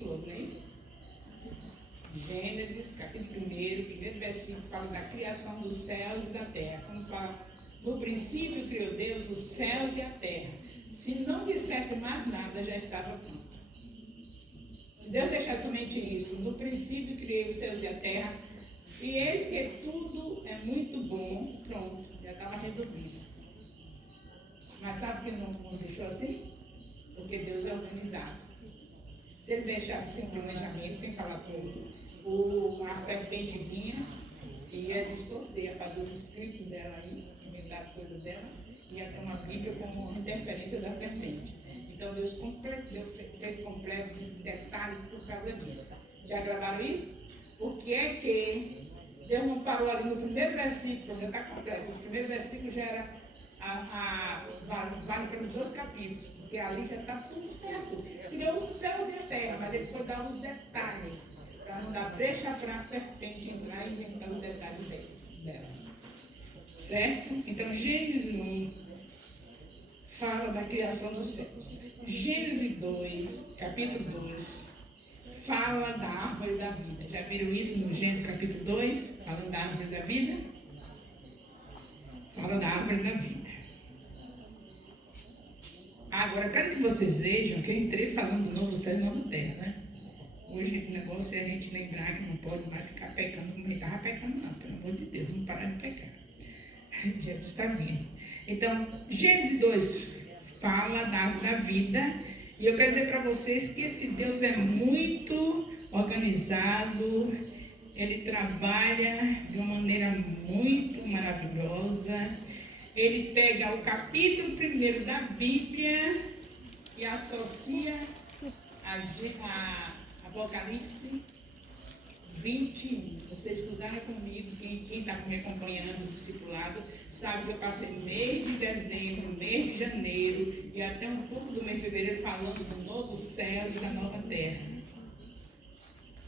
Não é isso? Gênesis, capítulo 1, primeiro versículo, fala da criação dos céus e da terra. Como fala, no princípio criou Deus os céus e a terra. Se não dissesse mais nada, já estava pronto. Se Deus deixasse somente isso, no princípio criei os céus e a terra, e eis que tudo é muito bom, pronto, já estava resolvido. Mas sabe que não deixou assim? Porque Deus é organizado. Se ele deixasse sem planejamento, sem falar tudo, a serpente vinha e ia distorcer, ia fazer os escritos dela aí, inventar as coisas dela, ia ter uma Bíblia com uma interferência da serpente. Então Deus fez completos detalhes por causa disso. Já gravaram isso? Por que é que Deus não parou ali no primeiro versículo, já está completo, o primeiro versículo já era vale pelos 2 capítulos, porque ali já está tudo certo. Criou os céus e a terra, mas ele foi dar os detalhes, para não dar brecha para a serpente entrar e inventar os detalhes dela. Certo? Então, Gênesis 1 fala da criação dos céus. Gênesis 2, capítulo 2, fala da árvore da vida. Já viram isso no Gênesis capítulo 2? Falando da árvore da vida? Fala da árvore da vida. Agora, quero que vocês vejam que eu entrei falando do novo céu e nova terra, né? Hoje o negócio é a gente lembrar que não pode mais ficar pecando como ele estava pecando, não. Pelo amor de Deus, não parar de pecar. Jesus está vindo. Então, Gênesis 2 fala da árvore da vida. E eu quero dizer para vocês que esse Deus é muito organizado. Ele trabalha de uma maneira muito maravilhosa. Ele pega o capítulo 1 da Bíblia e associa a Apocalipse 21. Vocês estudaram comigo, quem está me acompanhando no discipulado, sabe que eu passei o mês de dezembro, o mês de janeiro e até um pouco do mês de fevereiro falando do novo céu e da nova terra.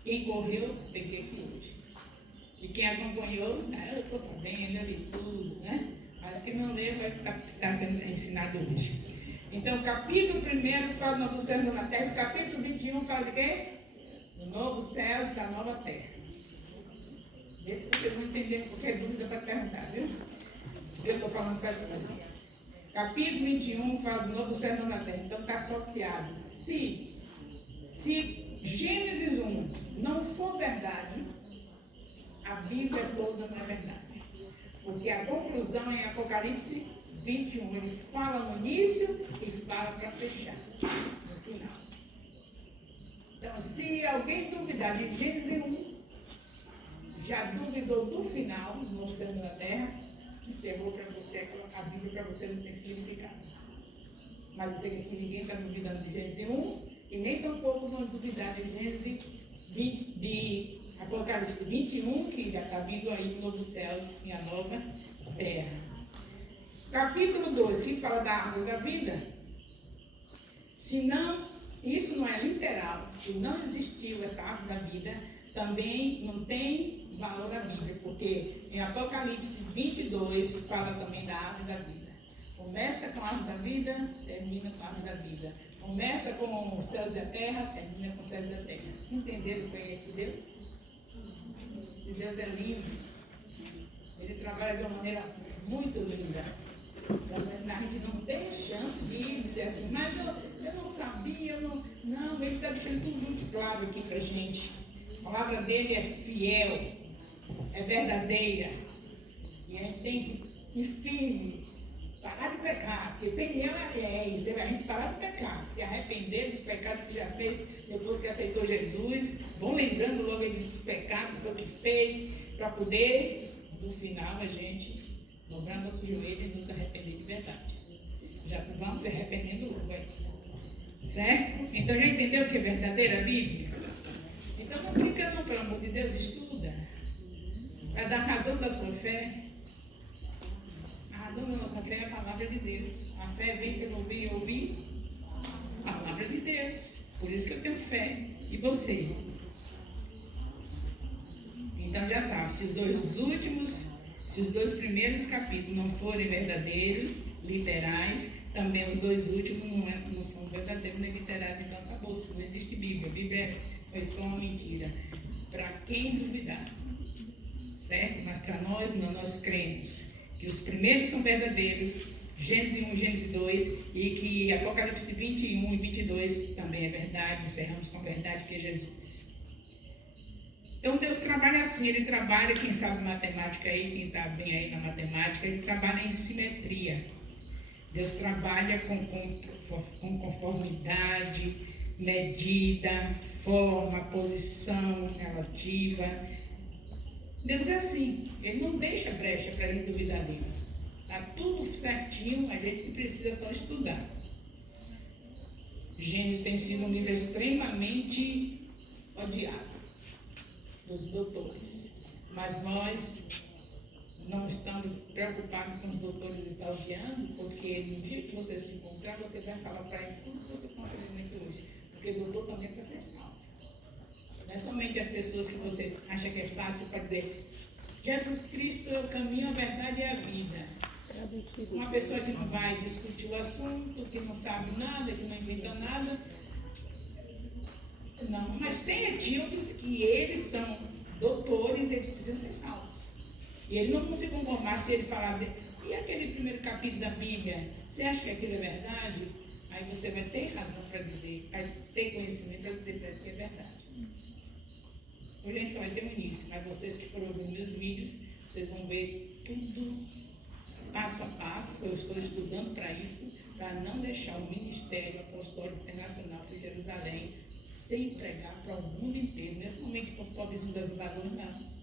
Quem correu, peguei aqui hoje. E quem acompanhou, eu estou sabendo, eu li tudo, né? Mas que não leu vai estar sendo ensinado hoje. Então, o capítulo 1 fala do novo céu e da nova terra. O capítulo 21 fala de quê? Do novo céu e da nova terra. Vê se vocês não entenderam qualquer dúvida para perguntar, viu? Eu estou falando essas coisas. Capítulo 21 fala do novo céu e da nova terra. Então, está associado. Se Gênesis 1 não for verdade, a Bíblia toda não é verdade. Porque a conclusão é Apocalipse 21. Ele fala no início e fala para fechar, no final. Então, se alguém duvidar de Gênesis 1, já duvidou do final, no céu e na terra, encerrou para você, a Bíblia para você não tem significado. Mas eu sei que ninguém está duvidando de Gênesis 1 e nem tampouco vão duvidar de Gênesis 20, de Apocalipse 21, que já está vindo aí o novo céus e a nova terra. Capítulo 2, que fala da árvore da vida. Se não, isso não é literal, se não existiu essa árvore da vida, também não tem valor a Bíblia, porque em Apocalipse 22 fala também da árvore da vida. Começa com a árvore da vida, termina com a árvore da vida. Começa com os céus e a terra, termina com os céus e a terra. Entenderam quem é esse Deus? Esse Deus é lindo. Ele trabalha de uma maneira muito linda. A gente não tem chance de dizer assim, mas eu não sabia, não, ele está deixando tudo muito claro aqui para a gente. A palavra dele é fiel, é verdadeira. E a gente tem que ir firme, parar de pecar, porque fiel é isso, a gente parar de pecar, se arrepender dos pecados que já fez depois que aceitou Jesus, vão lembrando logo desses pecados que fez, para poder, no final, a gente dobrar nosso joelho e nos arrepender de verdade. Já vamos se arrependendo logo aí. Certo? Então já entendeu o que é verdadeira Bíblia? Então não clica não, pelo amor de Deus, estuda. Para dar razão da sua fé. A razão da nossa fé é a palavra de Deus. A fé vem pelo ouvir e ouvir a palavra de Deus. Por isso que eu tenho fé. E você? Então já sabe, se os dois primeiros capítulos não forem verdadeiros, literais, Também os dois últimos não são verdadeiros nem literários, então acabou. Não existe Bíblia. A Bíblia foi só uma mentira. Para quem duvidar, certo? Mas para nós, não, nós cremos que os primeiros são verdadeiros, Gênesis 1 e Gênesis 2, e que Apocalipse 21 e 22 também é verdade. Encerramos com a verdade que é Jesus. Então Deus trabalha assim, Ele trabalha, quem sabe matemática aí, quem está bem aí na matemática, Ele trabalha em simetria. Deus trabalha com conformidade, medida, forma, posição relativa. Deus é assim, Ele não deixa brecha para a gente duvidar dele. Está tudo certinho, a gente precisa só estudar. Gênesis tem sido um livro extremamente odiado dos doutores, mas nós não estamos preocupados com os doutores estar odiando, porque no dia que você se encontrar, você vai falar para ele tudo que você está aprendendo hoje, porque o doutor também é para ser salvo. Não é somente as pessoas que você acha que é fácil para dizer Jesus Cristo é o caminho, a verdade e a vida. Uma pessoa que não vai discutir o assunto, que não sabe nada, que não inventa nada. Não, mas tem etíopes que eles são doutores, eles precisam ser salvos. E ele não se conformar se ele falar e aquele primeiro capítulo da Bíblia, você acha que aquilo é verdade? Aí você vai ter razão para dizer, vai ter conhecimento para dizer que é verdade. Hoje a gente só vai ter um início, mas vocês que foram ver meus vídeos, vocês vão ver tudo passo a passo. Eu estou estudando para isso, para não deixar o Ministério Apostólico Internacional de Jerusalém sem pregar para o mundo inteiro, nesse momento com os pobres das invasões, não.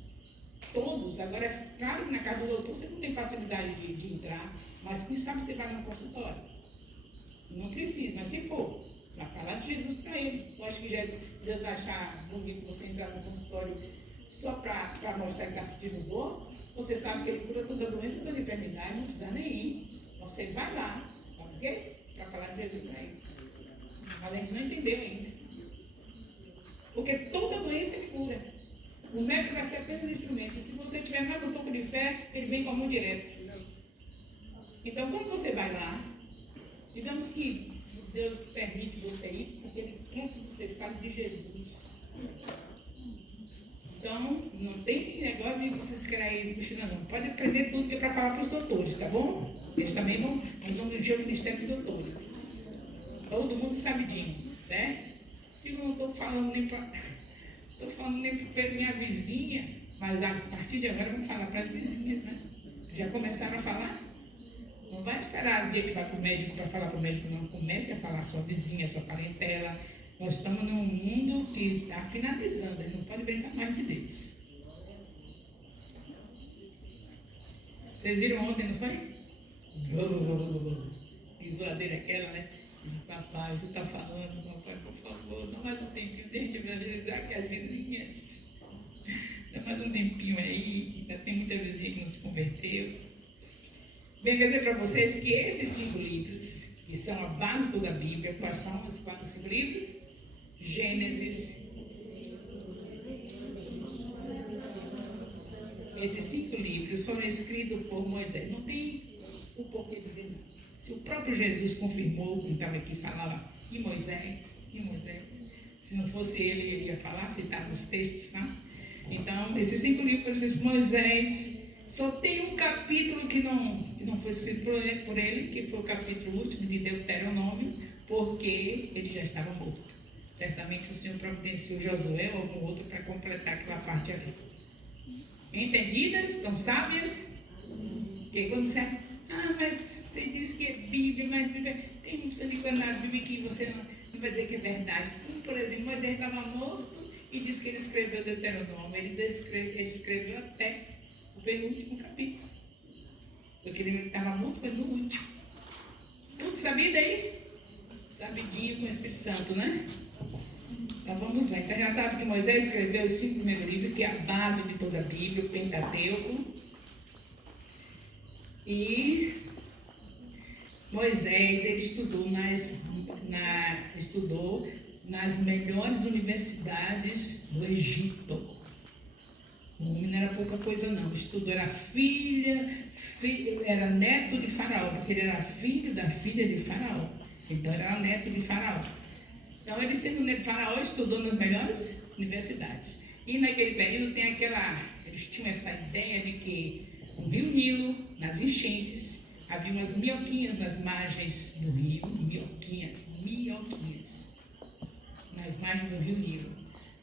Todos, agora é claro que na casa do doutor você não tem facilidade de entrar, mas quem sabe você vai no consultório. Não precisa, mas se for, vai falar de Jesus para ele. Eu acho que Deus vai achar bonito você entrar no consultório só para mostrar que está sentindo dor. Você sabe que ele cura toda a doença, toda a enfermidade, não precisa nem ir. Você vai lá, ok? Para falar de Jesus para ele. Mas a gente não entendeu ainda. Porque toda doença ele cura. O médico vai ser apenas um instrumento. E se você tiver mais um pouco de fé, ele vem com a mão direta. Então, quando você vai lá, digamos que Deus permite você ir, porque Ele quer que você fale de Jesus. Então, não tem negócio de vocês querem ir puxando, não. Pode aprender tudo que é para falar para os doutores, tá bom? Eles também vão dirigir o Ministério dos Doutores. Todo mundo sabidinho, certo? Eu não estou falando nem para minha vizinha, mas a partir de agora eu vou falar para as vizinhas, né? Já começaram a falar? Não vai esperar o dia que vai para o médico para falar para o médico, não. Comece a falar a sua vizinha, a sua parentela. Nós estamos num mundo que está finalizando, a gente não pode brincar mais de Deus. Vocês viram ontem, não foi? Isoadeira aquela, né? Papai, você está falando, papai, por favor, dá mais um tempinho, deixa eu evangelizar aqui as vizinhas. Dá mais um tempinho aí, ainda tem muita vizinha que não se converteu. Bem, quer dizer para vocês que esses 5 livros, que são a base toda a Bíblia, quais são os 5 livros? Gênesis. Esses 5 livros foram escritos por Moisés. Não tem o porquê dizer não. Se o próprio Jesus confirmou, quem estava aqui falava, e Moisés. Se não fosse ele ia falar, citar nos textos, tá? Então, esses 5 livros foram escritos por Moisés. Só tem um capítulo que não foi escrito por ele, que foi o capítulo último de Deuteronômio, porque ele já estava morto. Certamente o Senhor providenciou Josué ou algum outro para completar aquela parte ali. Entendidas? Estão sábias? Porque quando você... mas você diz que é Bíblia, mas Bíblia... Tem muitos livros na Bíblia que você não vai dizer que é verdade. Por exemplo, Moisés estava morto e diz que ele escreveu Deuteronômio. Ele escreveu até o penúltimo capítulo. Porque ele estava morto, foi no último. Tudo sabia daí? Sabidinho com o Espírito Santo, né? Então vamos lá. Então já sabe que Moisés escreveu os 5 primeiros livros, que é a base de toda a Bíblia, o Pentateuco. E Moisés, ele estudou nas melhores universidades do Egito. O homem não era pouca coisa não. Estudou, era era neto de Faraó, porque ele era filho da filha de Faraó. Então era neto de Faraó. Então ele, sendo neto de Faraó, estudou nas melhores universidades. E naquele período tem eles tinham essa ideia de que no Rio Nilo, nas enchentes, havia umas minhoquinhas nas margens do rio, minhoquinhas, nas margens do Rio Nilo.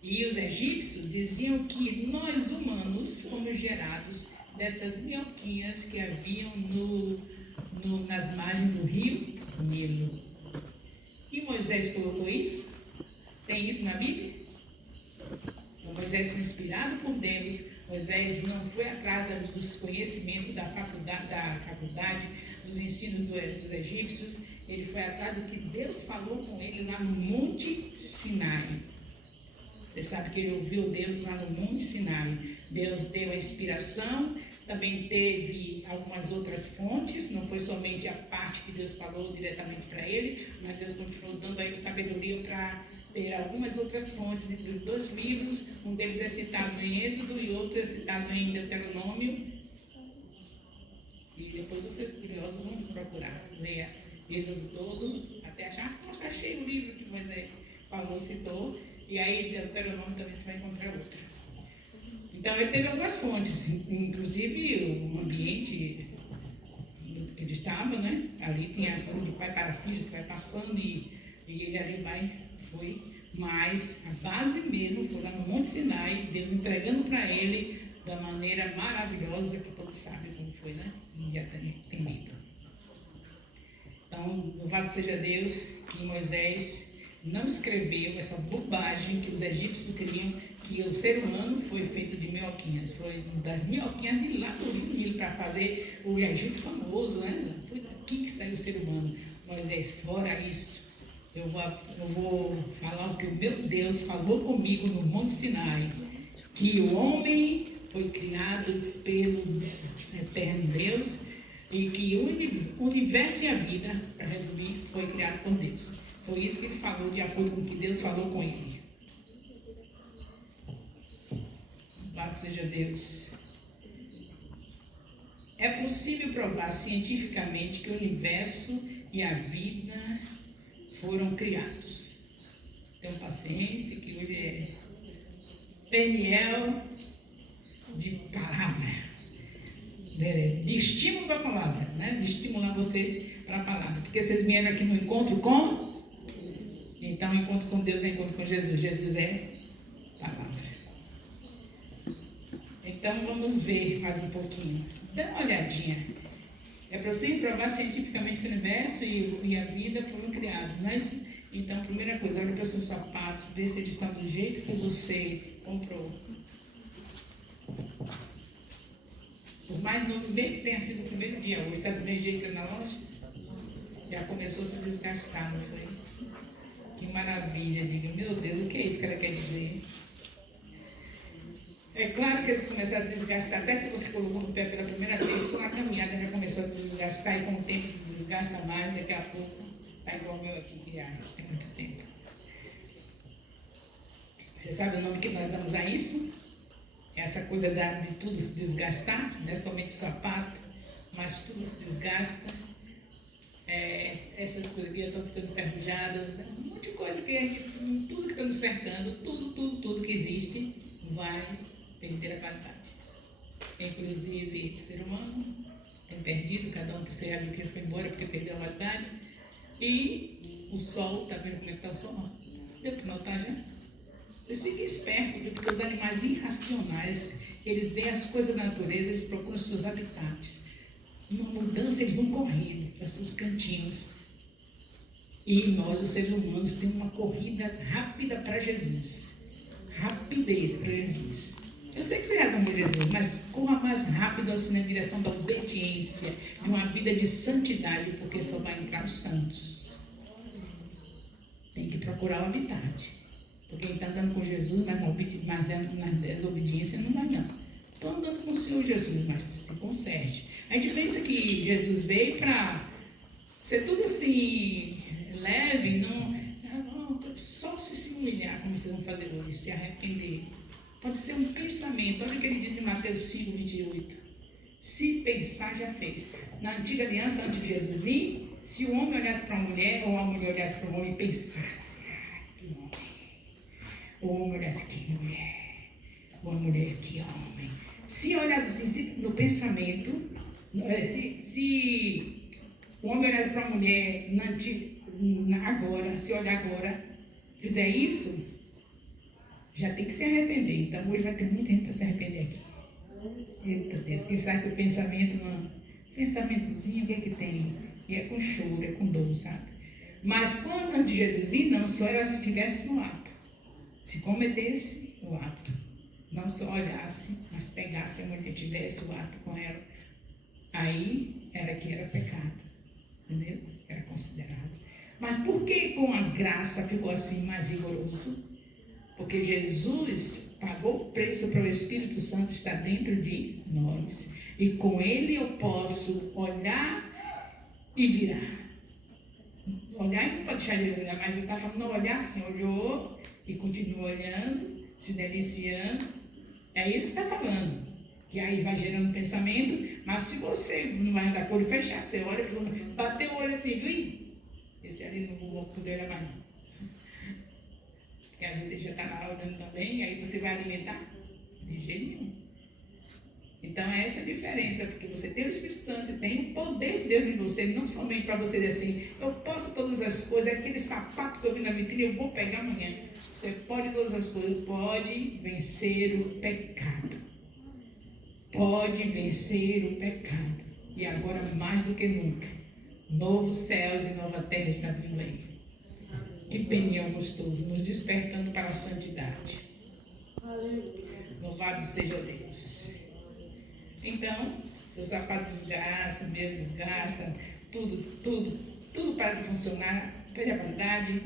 E os egípcios diziam que nós humanos fomos gerados dessas minhoquinhas que haviam nas margens do Rio Nilo. E Moisés colocou isso? Tem isso na Bíblia? Então, Moisés foi inspirado por Deus. Moisés não foi atrás dos conhecimentos da faculdade, dos ensinos dos egípcios. Ele foi atrás do que Deus falou com ele lá no Monte Sinai. Você sabe que ele ouviu Deus lá no Monte Sinai. Deus deu a inspiração, também teve algumas outras fontes, não foi somente a parte que Deus falou diretamente para ele, mas Deus continuou dando a ele sabedoria para ter algumas outras fontes entre os 2 livros. Um deles é citado em Êxodo e outro é citado em Deuteronômio. E depois vocês curiosos vão procurar, leia Êxodo todo, até achar, nossa, achei o livro que Moisés falou, citou, e aí Deuteronômio também você vai encontrar outro. Então ele teve algumas fontes, inclusive o ambiente que ele estava, né? Ali tinha de pai para filhos que vai passando e ele ali foi. Mas a base mesmo foi lá no Monte Sinai, Deus entregando para ele da maneira maravilhosa que todos sabem como foi, né? E já tem medo. Então, louvado seja Deus que Moisés não escreveu essa bobagem que os egípcios queriam, que o ser humano foi feito de minhoquinhas. Foi das minhoquinhas de lá do Rio Nilo para fazer o Egito famoso, né? Foi daqui que saiu o ser humano. Moisés, fora isso, eu vou falar o que o meu Deus falou comigo no Monte Sinai, que o homem foi criado pelo eterno Deus e que o universo e a vida, para resumir, foi criado por Deus. Foi isso que ele falou, de acordo com o que Deus falou com ele. Louvado seja Deus. É possível provar cientificamente que o universo e a vida foram criados. Tenham paciência, que hoje é peniel de palavra, de estímulo da palavra, né? De estimular vocês para a palavra. Porque vocês vieram aqui no encontro com... Então, encontro com Deus é encontro com Jesus. Jesus é palavra. Então, vamos ver mais um pouquinho. Dá uma olhadinha. É para você provar cientificamente que o universo e a vida foram criados, não é isso? Então, primeira coisa, olha para os seus sapatos, vê se eles estão do jeito que você comprou. Por mais novo, mesmo que tenha sido o primeiro dia hoje, está do mesmo jeito que na loja, já começou a se desgastar, não foi? Que maravilha, diga, meu Deus, o que é isso que ela quer dizer? É claro que eles começaram a se desgastar, até se você colocou no pé pela primeira vez, só na caminhada já começou a se desgastar e com o tempo se desgasta mais, daqui a pouco está igual o meu aqui, que já tem muito tempo. Você sabe o nome que nós damos a isso? Essa coisa de tudo se desgastar, não é somente o sapato, mas tudo se desgasta. Essas coisas que eu estou ficando enferrujadas, um monte de coisa que a gente, tudo que está nos cercando, tudo que existe vai perder a qualidade. Inclusive o ser humano tem perdido, cada um que você acha que foi embora porque perdeu a qualidade. E o sol, está vendo como é que está o sol? Deu para notar já? Vocês fiquem espertos, porque os animais irracionais, eles veem as coisas da natureza, eles procuram seus habitats. Numa mudança, eles vão correndo para seus cantinhos. E nós, os seres humanos, temos uma corrida rápida para Jesus. Rapidez para Jesus. Eu sei que você já amou Jesus, mas corra mais rápido assim na direção da obediência, de uma vida de santidade, porque só vai entrar os santos. Tem que procurar o habitat. Porque ele está andando com Jesus, mas na desobediência não vai não. Estou andando com o Senhor Jesus, mas se conserte. A gente pensa que Jesus veio para ser tudo assim, leve, não, só se humilhar, como vocês vão fazer hoje, se arrepender. Pode ser um pensamento. Olha o que ele diz em Mateus 5, 28. Se pensar, já fez. Na antiga aliança, antes de Jesus vir, se o homem olhasse para a mulher, ou a mulher olhasse para o homem e pensasse, que homem. O homem olhasse, que mulher. Ou a mulher, que homem. Se olhasse assim, no pensamento, se o homem olhasse para a mulher agora, se olhar agora, fizer isso, já tem que se arrepender. Então hoje vai ter muita gente para se arrepender aqui. Eita Deus, quem sabe que o pensamento não. Pensamentozinho, o que é que tem? E é com choro, é com dor, sabe? Mas quando antes de Jesus vir, não só ela se tivesse no ato. Se cometesse o ato. Não só olhasse, mas pegasse a mulher, tivesse o ato com ela. Aí era que era pecado. Entendeu? Era considerado. Mas por que com a graça ficou assim mais rigoroso? Porque Jesus pagou o preço para o Espírito Santo estar dentro de nós. E com ele eu posso olhar e virar. Olhar e não pode deixar de olhar, mas ele está falando, não, olhar assim, olhou e continua olhando, se deliciando. É isso que está falando. Que aí vai gerando pensamento, mas se você não vai andar com o olho fechado, você olha, bateu o olho assim, viu? Esse ali não vou poder olhar mais não. Porque às vezes ele já está lá olhando também, e aí você vai alimentar? De jeito nenhum. Então essa é a diferença, porque você tem o Espírito Santo, você tem o poder de Deus em você, não somente para você dizer assim, eu posso todas as coisas, aquele sapato que eu vi na vitrine, eu vou pegar amanhã. Você pode todas as coisas, pode vencer o pecado. Pode vencer o pecado. E agora mais do que nunca, novos céus e nova terra está vindo aí. Que penhão gostoso, nos despertando para a santidade. Louvado seja Deus. Então, seu sapato desgasta, meu desgasta, tudo para de funcionar, perde a qualidade.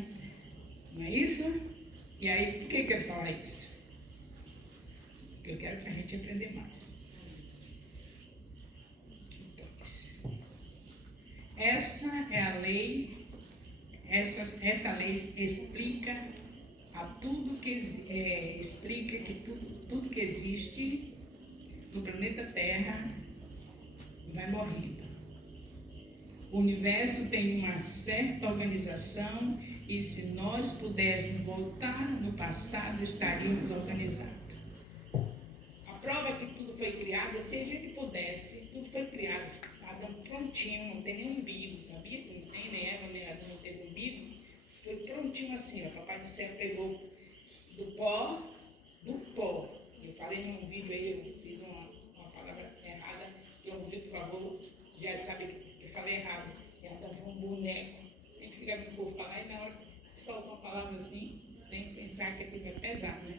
Não é isso? E aí, por que eu quero falar isso? Porque eu quero que a gente aprenda mais. Então, essa é a lei. Essa lei explica a tudo que explica que tudo que existe no planeta Terra vai morrendo. O universo tem uma certa organização e se nós pudéssemos voltar no passado, estaríamos organizados. A prova é que tudo foi criado, se a gente pudesse, tudo foi criado, estava prontinho, não tem nenhum vírus, sabia? Não tem, nem Eva, nem Adão, não teve um vírus. Foi prontinho assim, ó, o Papai do Céu pegou do pó. Eu falei num vídeo aí, eu fiz uma palavra errada, eu ouvi, por favor, já sabe que eu falei errado. Ela dava um boneco. Tem que ficar com o povo falar, e na hora que solta uma palavra assim, sem pensar que aquilo é pesado, né?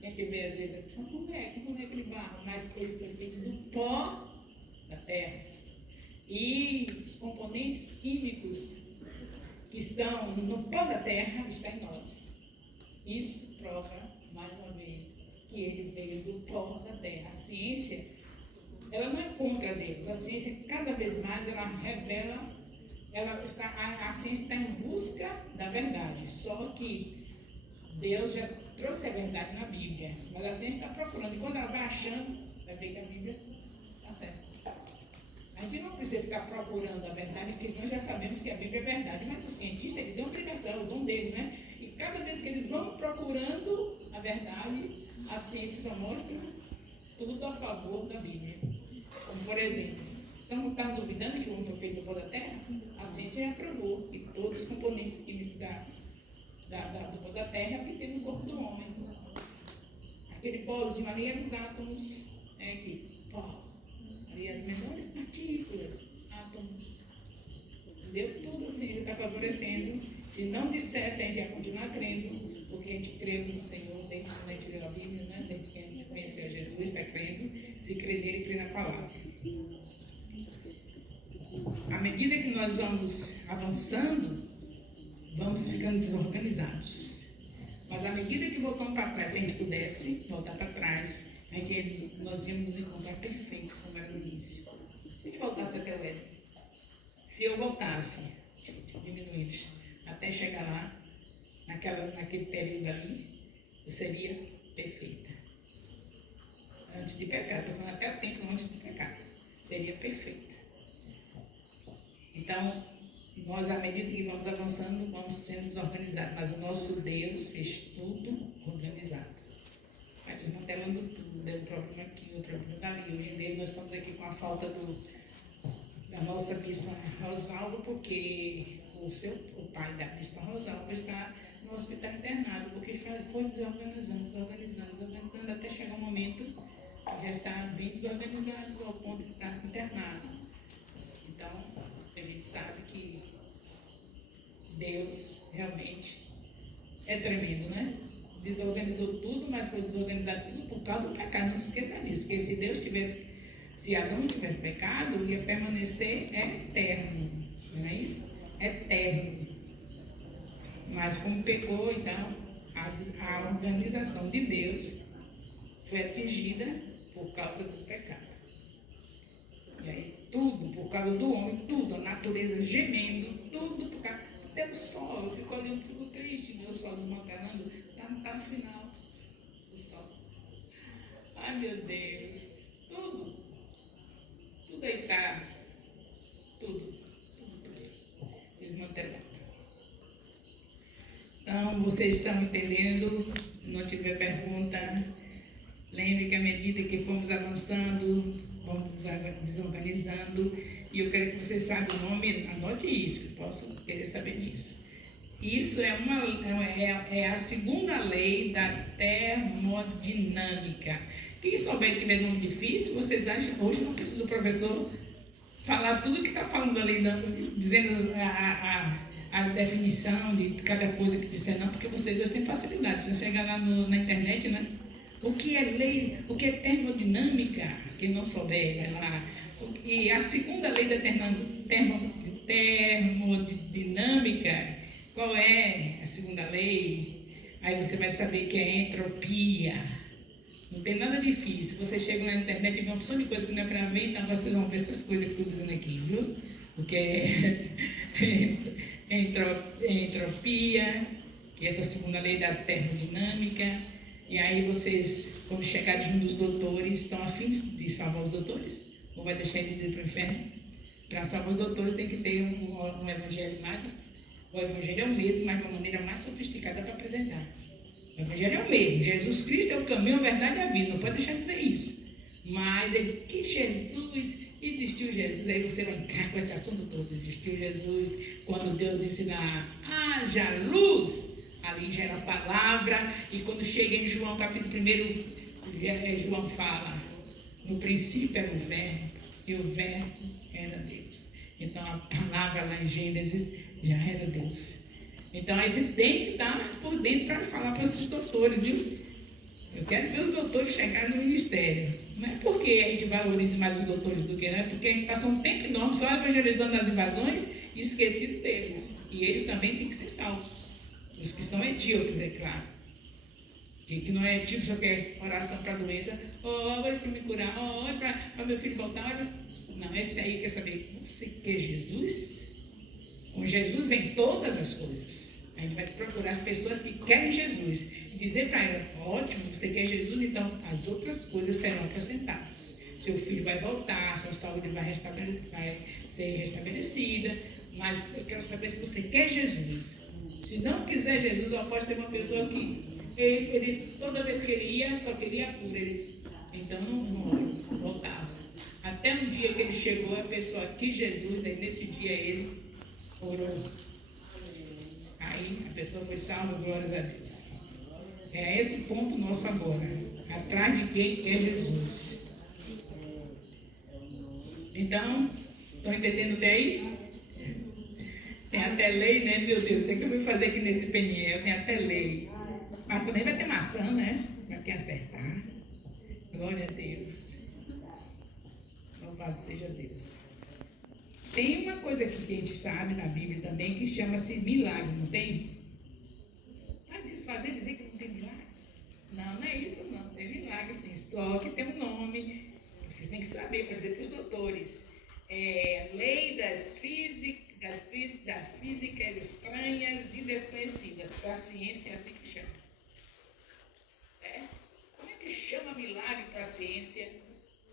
Tem que ver às vezes, um boneco de barro, mas ele foi feito do pó da terra. E os componentes químicos que estão no pó da terra estão em nós. Isso prova, mais uma vez, que ele veio do pó da terra. A ciência, ela não é contra Deus. A ciência, cada vez mais, ela revela, a ciência está em busca da verdade. Só que Deus já trouxe a verdade na Bíblia. Mas a ciência está procurando. E quando ela vai achando, vai ver que a Bíblia está certa. A gente não precisa ficar procurando a verdade, porque nós já sabemos que a Bíblia é verdade. Mas o cientista, ele tem uma obrigação, o dom deles, né? E cada vez que eles vão procurando a verdade, a ciência só mostra tudo a favor da Bíblia. Como, por exemplo, então está duvidando que o homem foi feito do pó da terra? A ciência já provou que todos os componentes químicos do pó da terra que tem no corpo do homem. Aquele pózinho ali é os átomos, que pó. Ali as menores partículas, átomos. Entendeu? Tudo assim, ele está favorecendo. Se não dissesse, a gente ia continuar crendo, porque a gente creu no Senhor, desde quando a gente leu a Bíblia, né? Desde que a gente conheceu Jesus, está crendo. Se crer nele, crê na palavra. À medida que nós vamos avançando, vamos ficando desorganizados. Mas à medida que voltamos para trás, se a gente pudesse voltar para trás, é que nós íamos nos encontrar perfeitos, como era no início. Se a gente voltasse até o Éden, se eu voltasse, diminuindo, até chegar lá, naquele período ali, eu seria perfeita. Antes de pecar, estou falando até o tempo antes de pecar. seria perfeita. Então, nós, à medida que vamos avançando, vamos sendo desorganizados, mas o nosso Deus fez tudo organizado. Vai desmantelando tudo, deu um problema aqui, um problema dali. Hoje em dia nós estamos aqui com a falta da nossa bispa Rosalba, porque o pai da bispa Rosalba está no hospital internado, porque foi desorganizando, até chegar um momento que já está bem desorganizado, ao ponto de estar internado. Então, a gente sabe que Deus realmente é tremendo, né? Desorganizou tudo, mas foi desorganizado tudo por causa do pecado. Não se esqueça disso, porque se Adão não tivesse pecado, ia permanecer eterno, não é isso? Eterno. Mas como pecou, então, a organização de Deus foi atingida por causa do pecado. E aí, tudo, por causa do homem, tudo, a natureza gemendo, tudo por causa. Até o sol, eu fico olhando, fico triste, meu sol desmantelando, está no final do sol. Ai, meu Deus, tudo aí está, tudo desmantelado. Então, vocês estão entendendo? Não tiver pergunta, lembre que à medida que fomos avançando, vamos desorganizando, e eu quero que você saiba o nome, anote isso, eu posso querer saber disso. Isso é a segunda lei da termodinâmica. Quem souber que é nome difícil, vocês acham que hoje não precisa do professor falar tudo que está falando ali, dizendo a definição de cada coisa que disser, não, porque vocês hoje têm facilidade. Se você chegar lá na internet, né? O que é lei, o que é termodinâmica, quem não souber, vai lá. E a segunda lei da termodinâmica, qual é a segunda lei? Aí você vai saber que é entropia. Não tem nada difícil. Você chega na internet e vê uma opção de coisa que não é para ver, então vocês vão ver essas coisas que eu estou dizendo aqui, viu? O que é entropia, que é essa segunda lei da termodinâmica. E aí vocês, quando chegarem junto dos doutores, estão afins de salvar os doutores? Ou vai deixar eles ir para o inferno? Para salvar os doutores tem que ter um evangelho mais. O evangelho é o mesmo, mas de uma maneira mais sofisticada para apresentar. O evangelho é o mesmo. Jesus Cristo é o caminho, a verdade e a vida. Não pode deixar de ser isso. Mas que Jesus, existiu Jesus. Aí você vai entrar com esse assunto todo. Existiu Jesus. Quando Deus disse lá, haja luz. Ali já era a palavra. E quando chega em João capítulo 1, João fala, no princípio era o verbo. E o verbo era Deus. Então a palavra lá em Gênesis já era Deus. Então aí você tem que estar por dentro para falar para esses doutores, viu? Eu quero ver os doutores chegarem no ministério. Não é porque a gente valorize mais os doutores do que, né? Porque a gente passa um tempo enorme só evangelizando as invasões e esquecido deles. E eles também têm que ser salvos. Os que são etíopes, é claro. E que não é etíope, só quer oração para a doença. Ora para me curar, ora para meu filho voltar. Não, esse aí quer saber, você quer Jesus? Com Jesus vem todas as coisas. A gente vai procurar as pessoas que querem Jesus e dizer para ela, ótimo, você quer Jesus, então as outras coisas serão acrescentadas. Seu filho vai voltar, sua saúde vai ser restabelecida, mas eu quero saber se você quer Jesus. Se não quiser Jesus, eu posso ter uma pessoa que ele toda vez que ele ia, só queria a cura. Então não voltava. Até no dia que ele chegou, a pessoa quis Jesus, aí nesse dia ele orou. Aí a pessoa foi salva, glórias a Deus. É esse ponto nosso agora. Atrás de quem quer Jesus. Então, estão entendendo até aí? Tem até lei, né? Meu Deus, sei que eu vou fazer aqui nesse PNL, tem até lei. Mas também vai ter maçã, né? Vai ter acertar. Glória a Deus. Louvado seja Deus. Tem uma coisa aqui que a gente sabe na Bíblia também que chama-se milagre, não tem? Vai desfazer dizer que não tem milagre? Não, não é isso não. Tem milagre sim, só que tem um nome. Vocês têm que saber, para dizer para os doutores. Lei das físicas estranhas e desconhecidas. Para a ciência é assim que chama. Como é que chama milagre para a ciência?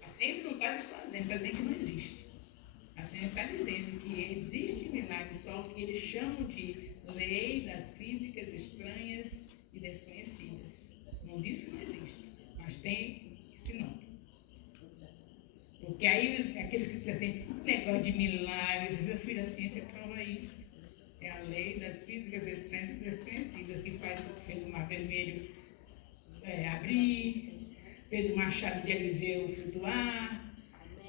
A ciência não está desfazendo, está dizendo que não existe. A ciência está dizendo que existe milagre, só que eles chamam de lei das físicas estranhas e desconhecidas. Não diz que não existe, mas tem esse nome. Porque aí, aqueles que dizem assim, negócio de milagres, meu filho, a ciência prova isso. É a lei das físicas estranhas e desconhecidas, que fez o mar vermelho abrir, fez o machado de Eliseu flutuar.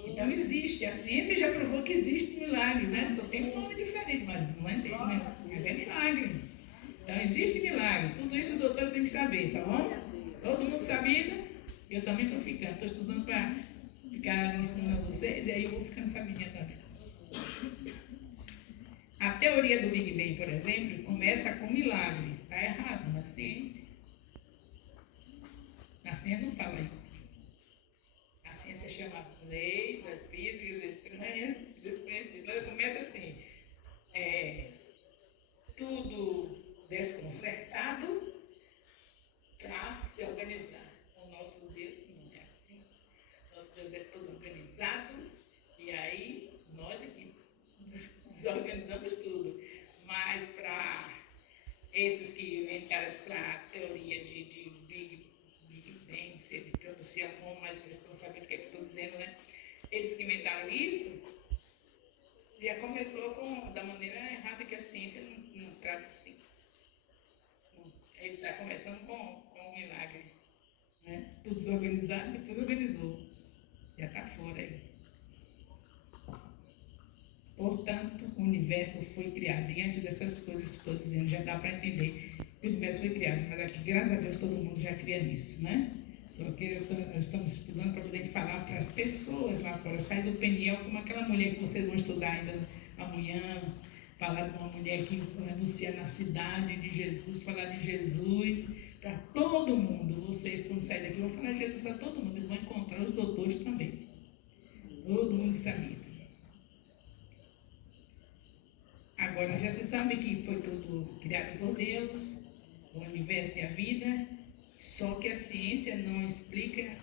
Então existe, a ciência já provou que existe milagre, né? Só tem um nome diferente, mas não é dele, né? Mas é milagre. Então existe milagre, tudo isso os doutores têm que saber, tá bom? Todo mundo sabia? Eu também estou ficando, estou estudando para ficar ensinando a vocês, e aí eu vou ficando sabidinha também. A teoria do Big Bang, por exemplo, começa com milagre. Está errado na ciência. A ciência não fala isso. A ciência chama lei das físicas estranhas e desconhecidas. Ela começa assim, tudo desconcertado para se organizar. O nosso Deus não é assim. Nosso Deus é todo organizado e aí nós aqui desorganizamos tudo. Mas para esses que inventaram essa teoria de Big Bang, se ele pronuncia como, mas vocês estão sabendo o que é que eu estou dizendo, né? Eles que inventaram isso, já começou da maneira errada que a ciência não trata assim. Ele está começando com um milagre, né? Tudo desorganizado, depois organizou. Já está fora aí. Portanto, o universo foi criado. E antes dessas coisas que estou dizendo, já dá para entender que o universo foi criado. Mas aqui, graças a Deus, todo mundo já cria nisso, né? Só que nós estamos estudando para poder falar para as pessoas lá fora. Sai do Peniel, como aquela mulher que vocês vão estudar ainda amanhã. Falar de uma mulher que anuncia na cidade de Jesus, falar de Jesus para todo mundo. Vocês, quando saírem daqui, vão falar de Jesus para todo mundo. Eles vão encontrar os doutores também. Todo mundo sabia. Agora, já se sabe que foi tudo criado por Deus, o universo e a vida, só que a ciência não explica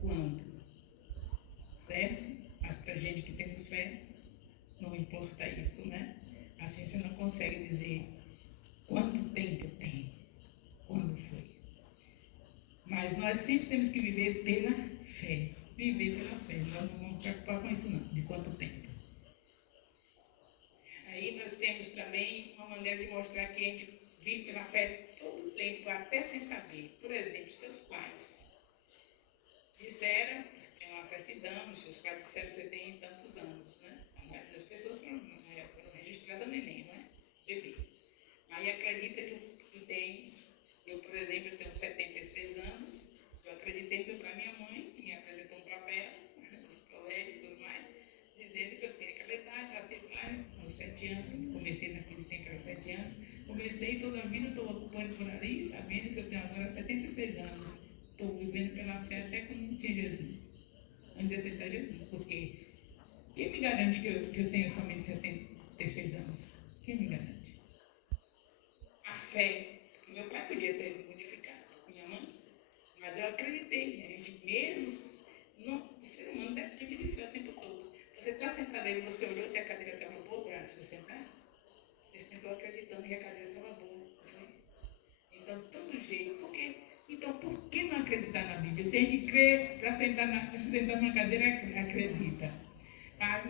quando, certo? Mas para a gente que temos fé, não importa isso, né? A ciência não consegue dizer quanto tempo tem, quando foi. Mas nós sempre temos que viver pela fé. Viver pela fé. Nós não vamos preocupar com isso não, de quanto tempo. Aí nós temos também uma maneira de mostrar que a gente vive pela fé todo o tempo, até sem saber. Por exemplo, seus pais disseram, tem uma certidão, os seus pais disseram que você tem tantos anos, né? A maioria das pessoas foram registradas neném, né? Bebê. Aí acredita que tem, eu, por exemplo, tenho 76 anos, eu acreditei para minha mãe, que me apresentou um papel, os colegas e tudo mais, dizendo que eu tenho aquela idade, nasci lá aos 7 anos, comecei naquele tempo, era 7 anos, comecei toda a vida, estou ocupando por ali, sabendo que eu tenho agora 76 anos, estou vivendo pela fé até quando não tinha Jesus, antes de aceitar Jesus, porque quem me garante que eu tenho somente 76 anos? Quem me garante? A fé, porque meu pai podia ter modificado, minha mãe, mas eu acreditei, a gente mesmo, o ser humano depende de fé o tempo todo. Você está sentado aí, você olhou se a cadeira estava boa para você sentar? Você sentou acreditando que a cadeira estava boa. Né? Então, todo jeito. Então, por que não acreditar na Bíblia? Se a gente crê para sentar numa cadeira, acredita.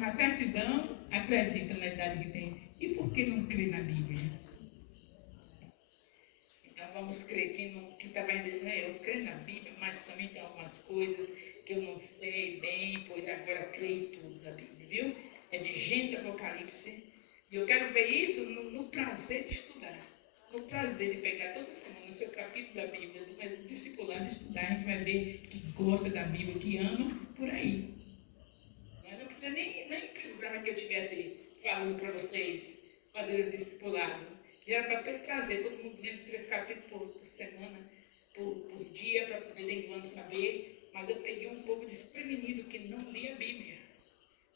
Na certidão, acredita na idade que tem. E por que não crê na Bíblia? Então, vamos crer. Quem está vendo, eu creio na Bíblia, mas também tem algumas coisas que eu não sei bem, pois agora creio tudo da Bíblia, viu? É de Gênesis Apocalipse. E eu quero ver isso no prazer de estudar. No prazer de pegar toda semana o seu capítulo da Bíblia, do discipulado de estudar, a gente vai ver que gosta da Bíblia, que ama, por aí. Mas não precisa nem precisava que eu estivesse falando para vocês fazer o discipulado. Já era para ter prazer, todo mundo lendo 3 capítulos por semana, por dia, para poder dentro do ano saber. Mas eu peguei um pouco desprevenido que não lia a Bíblia.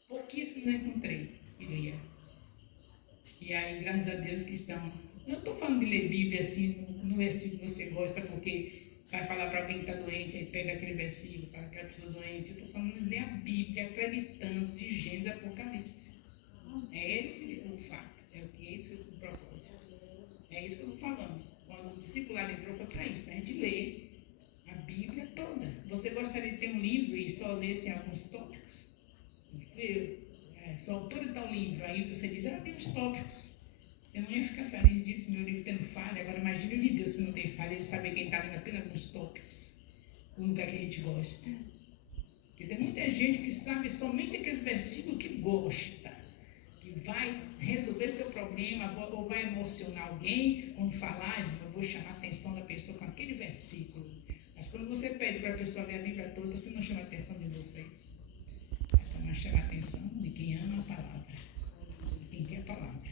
Pouquíssimo eu encontrei que lia. E aí, graças a Deus que estão... Eu estou falando de ler Bíblia assim, não é se você gosta, porque vai falar para alguém que está doente, aí pega aquele versículo para aquela pessoa doente. Eu estou falando ler a Bíblia acreditando de Gênesis a Apocalipse. É esse o fato, é esse o propósito. É isso que eu estou falando. Quando o discipulado entrou, foi para isso, para a gente ler a Bíblia toda. Você gostaria de ter um livro e só lesse alguns tópicos? Sou autora de tal livro, aí você diz, tem os tópicos. Eu não ia ficar feliz disso, meu livro tendo falha. Agora imagine o de Deus se não tem falha, ele saber quem está lendo apenas alguns tópicos, o lugar que a gente gosta. Porque tem muita gente que sabe somente aqueles versículos que gosta, que vai resolver seu problema, ou vai emocionar alguém, quando falar, eu vou chamar a atenção da pessoa com aquele versículo. Mas quando você pede para a pessoa ler a Bíblia toda, você não chama a atenção de você. Mas chama a atenção de quem ama a palavra, de quem quer a palavra.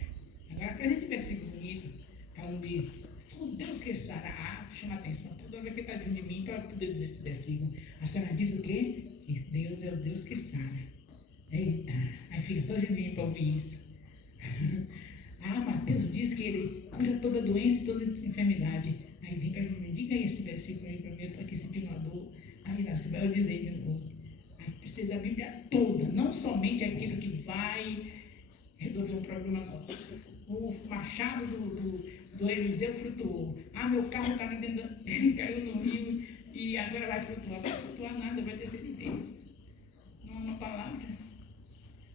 Agora, para a gente versículo bonito, falando de só Deus que sará, chama a atenção. Toda hora que está diante de mim para poder dizer esse versículo. A senhora diz o quê? Que Deus é o Deus que sara. Eita, aí fica só de mim para ouvir isso. Mateus diz que ele cura toda doença e toda enfermidade. Aí vem para mim, diga aí esse versículo aí para mim, eu estou aqui sentindo uma dor. Aí lá, você vai dizer de novo. Aí precisa da Bíblia toda, não somente aquilo que vai resolver o problema nosso. O machado do Eliseu flutuou. Meu carro está ali dentro, caiu no rio e agora vai flutuar. Não vai flutuar nada, vai descer de Deus. Não é uma palavra.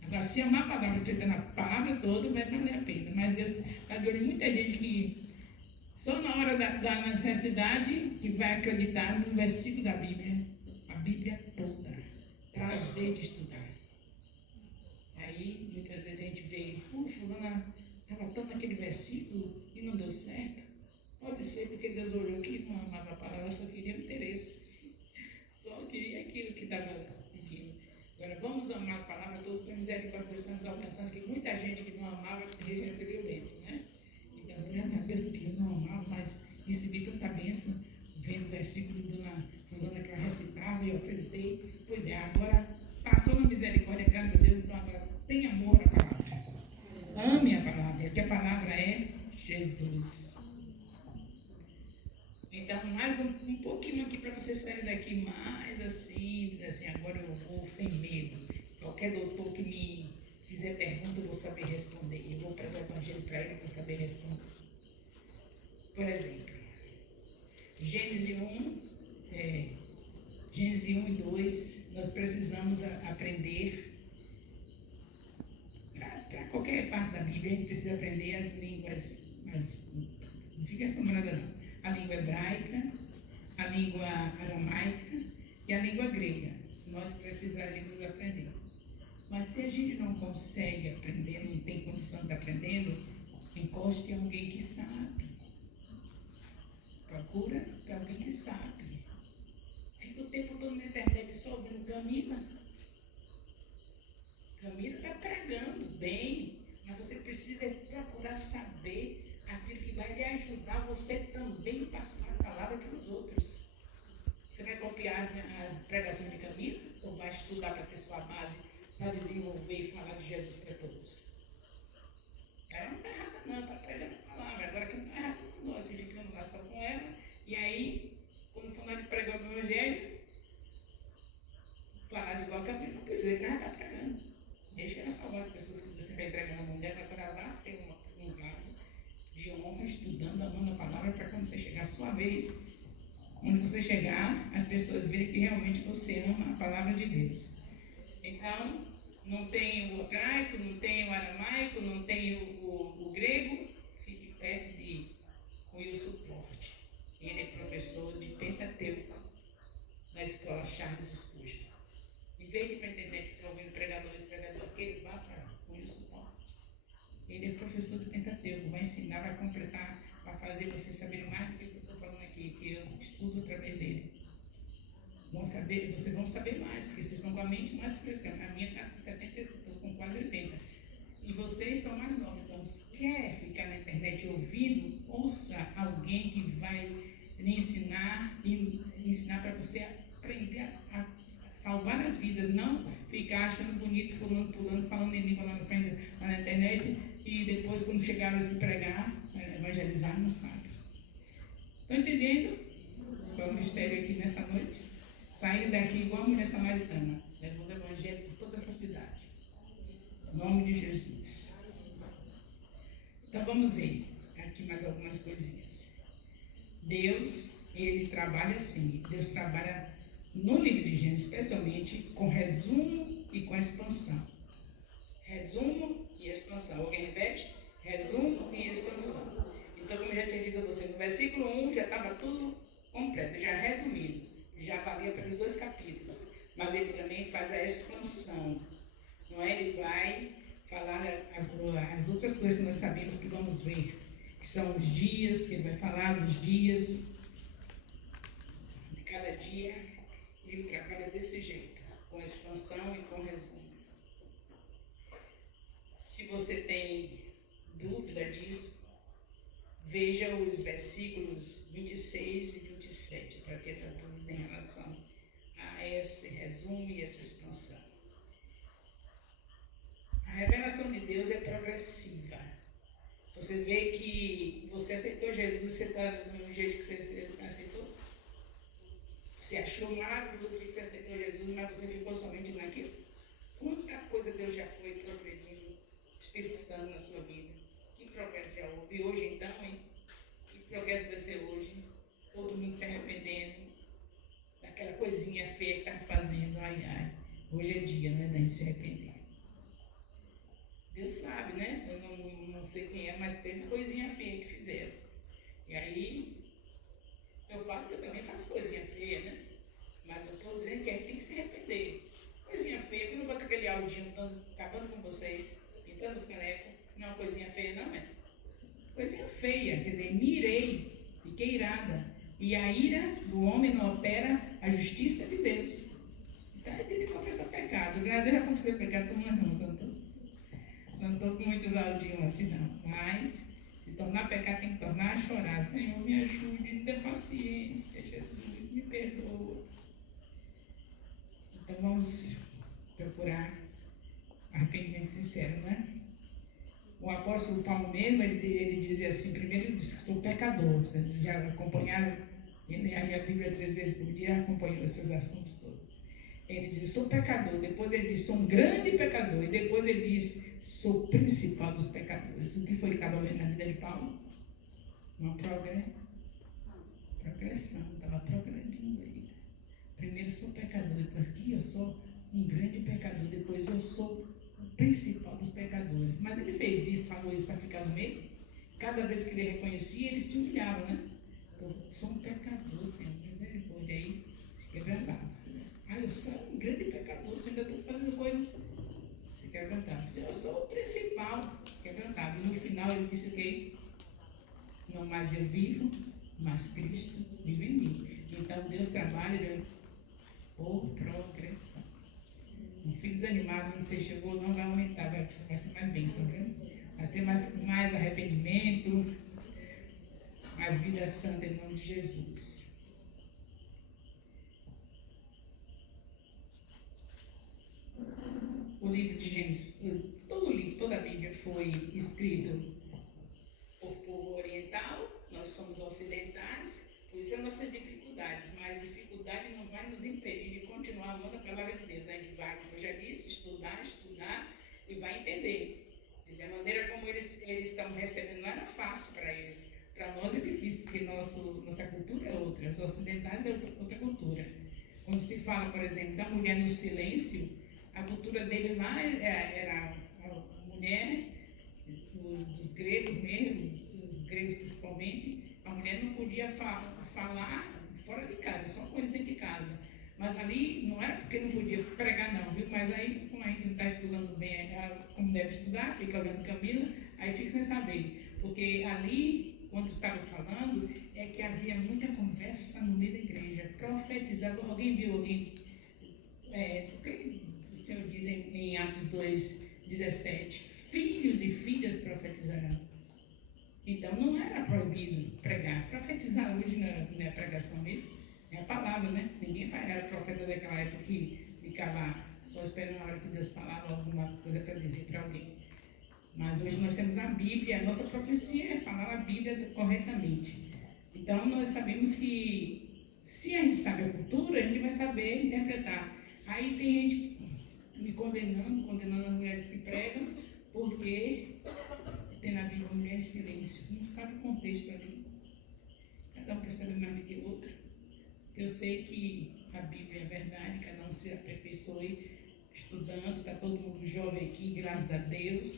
Agora, se amar a palavra, tentando a palavra toda, vai valer a pena. Mas Deus está de olho em muita gente que só na hora da necessidade que vai acreditar num versículo da Bíblia. A Bíblia toda. Prazer de estudar. Aí, muitas vezes a gente vê, fulana estava tanto naquele versículo e não deu certo. Pode ser porque Deus olhou aqui, não amava a palavra, só queria o interesse. Só queria aquilo que estava pedindo. Agora, vamos amar a palavra toda, com misericórdia, estamos alcançando que muita gente que não amava recebeu bênção, né? Então, graças a Deus, porque eu não amava, mas recebi tanta bênção, vendo o versículo de uma fulana que ela recitava e eu acreditei. Pois é, agora passou na misericórdia, graças a Deus, então agora tem amor à palavra. Ame a palavra, porque a palavra é Jesus. Então, mais um pouquinho aqui para você sair daqui mais assim, agora eu vou sem medo. Qualquer doutor que me fizer pergunta, eu vou saber responder. Eu vou pregar o evangelho para ele, eu vou saber responder. Por exemplo, Gênesis 1 e 2, nós precisamos aprender. Para qualquer parte da Bíblia, a gente precisa aprender as línguas, não fica assombrada não. A língua hebraica, a língua aramaica e a língua grega. Nós precisaríamos aprender. Mas se a gente não consegue aprender, não tem condição de estar aprendendo, encoste em alguém que sabe. Procura para alguém que sabe. Fica o tempo todo na internet só ouvindo Camila. Camila está pregando bem, mas você precisa procurar saber aquilo que vai lhe ajudar você também passar a palavra para os outros. Você vai copiar as pregações de Camila ou vai estudar para ter sua base para desenvolver e falar de Jesus para todos? Ela não está errada não, está pregando a palavra. Agora quem está errado é nós, se ficamos lá só com ela, e aí, quando for de pregar o evangelho, falar de igual a Camila, não precisa que ela está pregando. Deixa ela salvar as pessoas que você vai entregar na mão dela, para lá ser um vaso de honra, estudando, amando a palavra, para quando você chegar a sua vez, quando você chegar, as pessoas verem que realmente você ama a palavra de Deus. Então, não tem o hebraico, não tem o aramaico, não tem o grego, fique perto de Wilson Forte. Ele é professor de Pentateuco na escola Charles Spurgeon. Em vez de ir para a internet ficar ouvindo pregadores, que ele vá para o Wilson Forte. Ele é professor de Pentateuco, vai ensinar, vai completar, vai fazer vocês saberem mais do que eu estou falando aqui, que eu estudo através dele. Vocês vão saber mais, porque vocês estão com a mente mais fresca. A minha está com 70, estou com quase 80. E vocês estão mais novos. Então, quer ficar na internet ouvindo? Ouça alguém que vai lhe ensinar e ensinar para você aprender a salvar as vidas, não ficar achando bonito, fulano, pulando, falando em língua lá na internet e depois, quando chegar a se pregar, evangelizar, não sabe. Estão entendendo qual é o mistério aqui nessa noite? Saindo daqui igual a mulher samaritana. levando o evangelho por toda essa cidade. Em nome de Jesus. Então vamos ver aqui mais algumas coisinhas. Deus, ele trabalha assim. Deus trabalha no livro de Gênesis, especialmente com resumo e com expansão. Resumo e expansão. Alguém repete? Resumo e expansão. Então, como eu já tinha dito a você, no versículo 1 já estava tudo completo, já resumido. Já valia pelos 2 capítulos. Mas ele também faz a expansão. Não é? Ele vai falar as outras coisas que nós sabemos que vamos ver. Que são os dias, que ele vai falar dos dias. De cada dia, ele trabalha desse jeito. Com expansão e com resumo. Se você tem dúvida disso, veja os versículos 26 e 27, para ter dúvida em relação a esse resumo e essa expansão. A revelação de Deus é progressiva. Você vê que você aceitou Jesus, você está do mesmo jeito que você aceitou? Você achou maravilhoso que você aceitou Jesus, mas você ficou somente naquilo? Quanta coisa Deus já foi progredindo, Espírito Santo na sua vida. Que progresso já houve. E hoje então, hein? Que progresso vai ser hoje? Todo mundo se arrependendo daquela coisinha feia que está fazendo. Ai, ai. Hoje é dia, né? Da gente se arrepender. Deus sabe, né? Eu não sei quem é, mas teve coisinha feia que fizeram. E aí, eu falo que eu também faço coisinha feia, né? Mas eu estou dizendo que a gente tem que se arrepender. Coisinha feia, que eu não vou com aquele áudinho acabando com vocês, pintando os canecos. Não é uma coisinha feia, não é? Coisinha feia, quer dizer, me irei, fiquei irada. E a ira do homem não opera a justiça de Deus. Então ele tem que confessar pecado. Graças a Deus já confessei pecado com uma não estou com muitos áudios assim não. Mas, se tornar pecado tem que tornar a chorar. Senhor, me ajude, me dê paciência, Jesus, me perdoa. Então vamos procurar arrependimento sincero, né? O apóstolo Paulo mesmo, ele dizia assim, primeiro ele disse que sou pecador. Vocês já acompanharam, ele aí a Bíblia 3 vezes por dia acompanhou esses assuntos todos. Ele diz, sou pecador. Depois ele diz, sou um grande pecador. E depois ele diz, sou o principal dos pecadores. O que foi que estava vendo na vida de Paulo? Uma progressão. Estava progredindo ele. Primeiro sou pecador, depois aqui eu sou um grande pecador, depois eu sou o principal dos pecadores. Mas ele fez isso, falou isso para ficar no meio. Cada vez que ele reconhecia, ele se humilhava, né? Eu sou um pecador, Senhor, misericórdia. Aí se quebrantava. Eu sou um grande pecador, Senhor, ainda estou fazendo coisas. Se quebrantava. Senhor, eu sou o principal, quebrantava. E no final ele disse que não mais eu vivo, mas Cristo vive em mim. Então Deus trabalha por progressão. Um filho desanimado, não sei, chegou, não vai aumentar, vai ser mais bênção, viu? Vai ter mais arrependimento, mais vida santa em nome de Jesus. O livro de Gênesis, toda a Bíblia foi escrita por povo oriental, nós somos ocidentais, por isso é nossas dificuldades, mas dificuldade não vai nos impedir de continuar amando a palavra de Deus. A gente vai, como eu já disse, estudar e vai entender. A maneira como eles estão recebendo não era fácil para eles. Para nós é difícil, porque nossa cultura é outra, os ocidentais é outra cultura. Quando se fala, por exemplo, da mulher no silêncio, a cultura dele lá era a mulher, dos gregos mesmo, dos gregos principalmente, a mulher não podia falar fora de casa, só coisa dentro de casa. Mas ali não era porque não podia pregar não, viu? Mas aí, como a gente não está estudando bem, como deve estudar, fica olhando Camila, aí fica sem saber. Porque ali, quando estava falando, é que havia muita conversa no meio da igreja, profetizava. Alguém viu alguém? O Senhor diz em Atos 2:17, filhos e filhas profetizarão. Então não era proibido pregar. Profetizar hoje não é pregação mesmo. É a palavra, né? Ninguém era profeta daquela época que ficava só esperando a hora que Deus falava alguma coisa para dizer para alguém. Mas hoje nós temos a Bíblia, a nossa profecia é falar a Bíblia corretamente. Então nós sabemos que se a gente sabe a cultura, a gente vai saber interpretar. Aí tem gente me condenando as mulheres que pregam, porque tem na Bíblia mulher em silêncio. Não sabe o contexto ali. Cada um quer saber mais do que o outro. Eu sei que a Bíblia é verdade, cada um se aperfeiçoe estudando, está todo mundo jovem aqui, graças a Deus.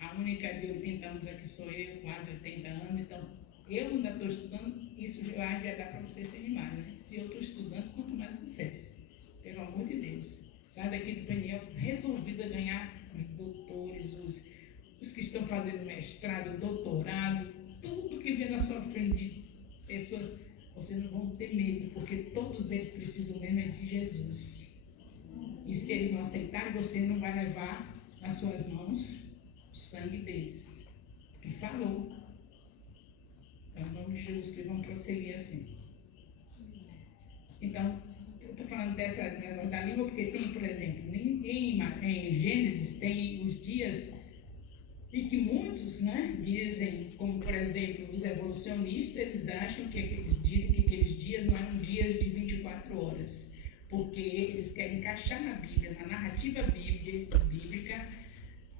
A única de 80 anos aqui sou eu, quase 80 anos, então eu ainda estou estudando, isso já dá para vocês se animar, né? Se eu estou estudando, quanto mais vocês, pelo amor de Deus. Sai daqui do Peniel resolvido a ganhar os doutores, os que estão fazendo mestrado, doutorado, tudo que vem na sua frente de pessoas, vocês não vão ter medo, porque todos eles precisam mesmo é de Jesus. E se eles não aceitarem, você não vai levar nas suas mãos o sangue deles. Ele falou. Então, em nome de Jesus, que vão prosseguir assim. Então, eu estou falando dessa da língua, porque tem, por exemplo, em Gênesis tem os dias, e que muitos, né, dizem, como por exemplo, os evolucionistas, eles acham que eles dizem que aqueles dias não eram dias de 24 horas, porque eles querem encaixar na Bíblia, na narrativa bíblica,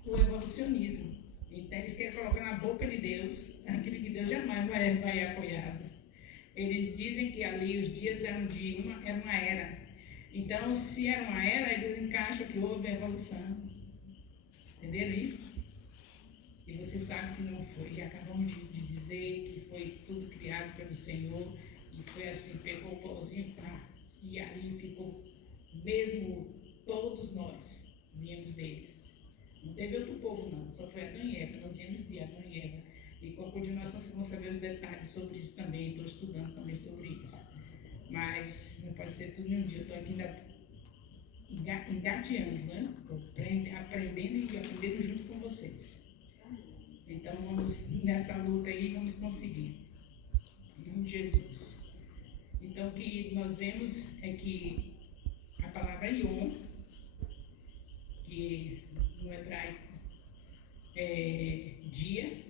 o evolucionismo. Então, eles querem colocar na boca de Deus aquilo que Deus jamais vai apoiar. Eles dizem que ali os dias eram era uma era. Então, se era uma era, eles encaixam que houve evolução. Entenderam isso? E você sabe que não foi. E acabamos de dizer que foi tudo criado pelo Senhor. E foi assim, pegou o pauzinho, pá. E aí ficou, mesmo todos nós viemos dele. Não teve outro povo não, só foi Adão e Eva, nós viemos de Adão e Eva. E com a continuação vocês vão saber os detalhes sobre isso também, estou estudando também sobre isso. Mas não pode ser tudo em um dia, eu estou aqui ainda engateando, né? Estou aprendendo e aprendendo junto com vocês. Então vamos nessa luta aí, vamos conseguir. Em nome de Jesus. Então o que nós vemos é que a palavra Yom, que no hebraico é dia,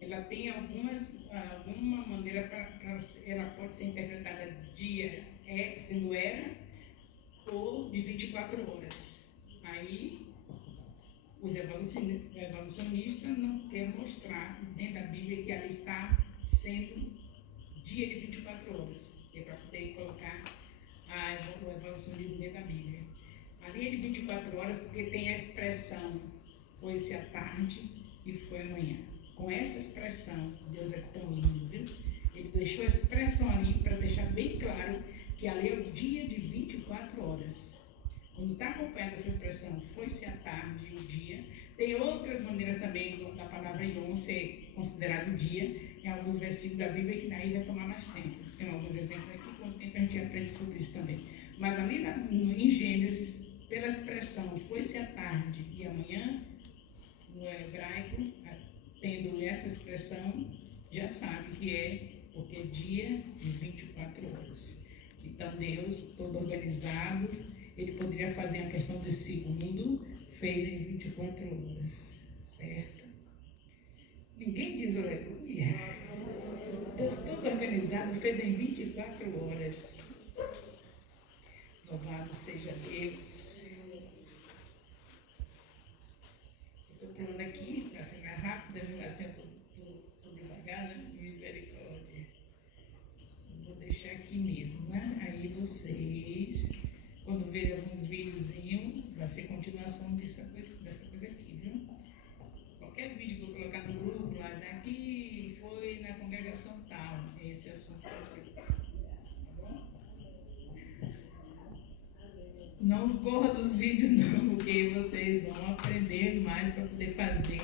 ela tem alguma maneira ela pode ser interpretada dia sendo era ou de 24 horas. Aí os evolucionistas não querem mostrar dentro da Bíblia que ela está sendo dia de 24 horas, que é para poder colocar o evolucionismo dentro da Bíblia. Ali é de 24 horas porque tem a expressão foi-se à tarde e foi amanhã. Com essa expressão, Deus é tão lindo, viu? Ele deixou a expressão ali para deixar bem claro que ali é o dia de 24 horas. Quando está acompanhada essa expressão, foi-se à tarde e o dia, tem outras maneiras também da palavra Yom ser considerado dia, em alguns versículos da Bíblia que daí vai tomar mais tempo. Tem alguns exemplos aqui, com o tempo a gente aprende sobre isso também. Mas ali em Gênesis, pela expressão foi-se à tarde e amanhã, no hebraico, tendo essa expressão, já sabe que é porque é dia de 24 horas. Então Deus, todo organizado, ele poderia fazer a questão de segundo, fez em 24 horas, certo? Ninguém diz aleluia. Deus todo organizado fez em 24 horas. Louvado seja Deus. Estou falando aqui, para ser mais rápido, assim, estou devagar, né? Misericórdia. Vou deixar aqui mesmo, né? Aí vocês, quando verem alguns videozinhos, vai ser continuação dessa coisa aqui, viu? Qualquer vídeo que eu colocar no grupo, lá daqui, foi na congregação tal, esse assunto vai ser, tá bom? Não corra dos vídeos não, porque vocês vão aprender mais para poder fazer.